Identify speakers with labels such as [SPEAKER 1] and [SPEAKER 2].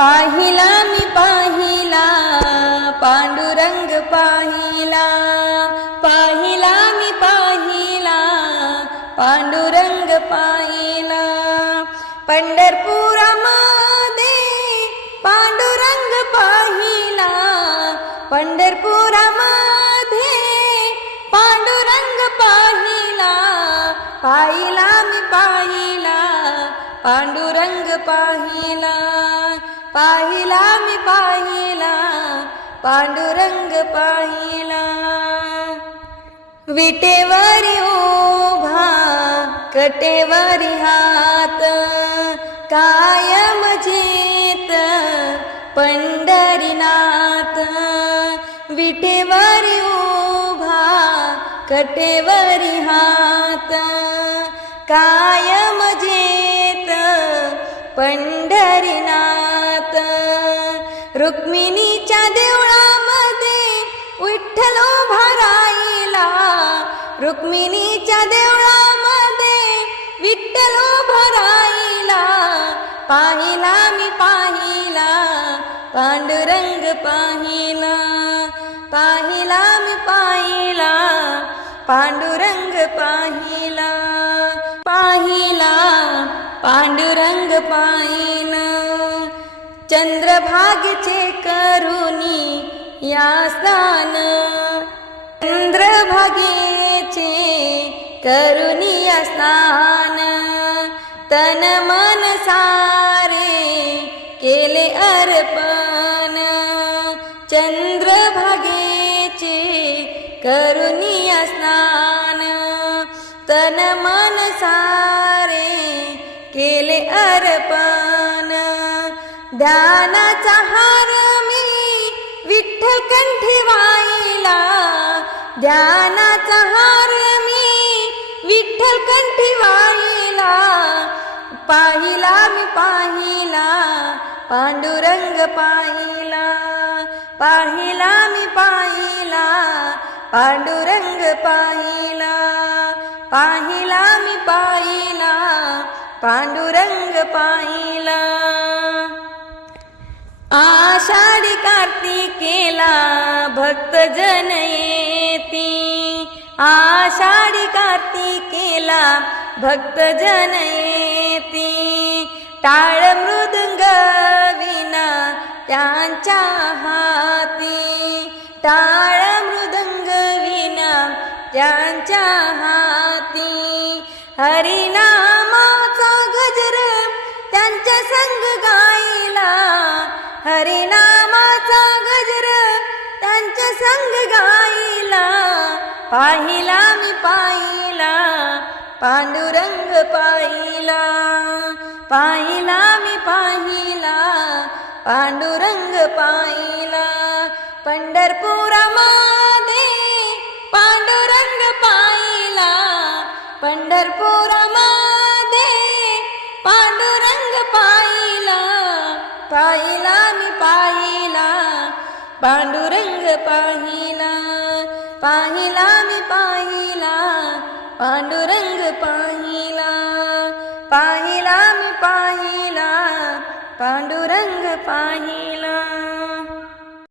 [SPEAKER 1] पाहिला मी पाहिला पांडुरंग पाहिला. पाहिला मी पाहिला पांडुरंग पाहिला. पंढरपुरामध्ये पांडुरंग पाहिला. पंढरपुरामध्ये पांडुरंग पाहिला. पाहिला मी पाहिला पांडुरंग पाहिला. पाहिला मी पाहिला पांडुरंग पाहिला. विटेवरी उभा कटेवरी हात कायम जेत पंढरीनाथ. विटेवरी उभा कटेवरी हात कायम जेत पंढरीनाथ. रुक्मिणीच्या देवळामध्ये विठ्ठल उभा राहिला. रुक्मिणीच्या देवळामध्ये विठ्ठल उभा राहिला. पाहिला मी पाहिला पांडुरंग पाहिला. पाहिला मी पाहिला पांडुरंग पाहिला. पाहिला पांडुरंग पाहिला. चंद्रभागेचे करुणी या स्थान. चंद्रभागेचे करुणी या तन मन सारे केले अर्पण. चंद्रभागेचे करुणी या स्नान तन मन सारे केले अर्पण. ध्यानाचा हार मी विठ्ठल कंठी वाईला ध्यानाचा हार मी विठ्ठल कंठी वाईला पाहिला मी पाहिला पांडुरंग पाहिला. पाहिला मी पाहिला पांडुरंग पाहिला. पाहिला मी पाहिला पांडुरंग पाहिला. भक्त जन येती आषाढी कार्तिकेला भक्त जन येती टाळ मृदंग विना त्यांच्या हाती. टाळ मृदंग विना त्यांच्या हाती. हरिनामाचा गजर त्यांच्या संग गायला. हरिना संग गायला पाहिला मी पाहिला पांडुरंग पाहिला पाहिला मी पाहिला पांडुरंग पाहिला पंढरपुरामध्ये पांडुरंग पाहिला पंढरपुरामध्ये पांडुरंग पाहिला पाहिला मी पाहिला पांडुरंग पाहिला मी पाहिला पांडुरंग पाहिला. पाहिला मी पाहिला पांडुरंग पाहिला.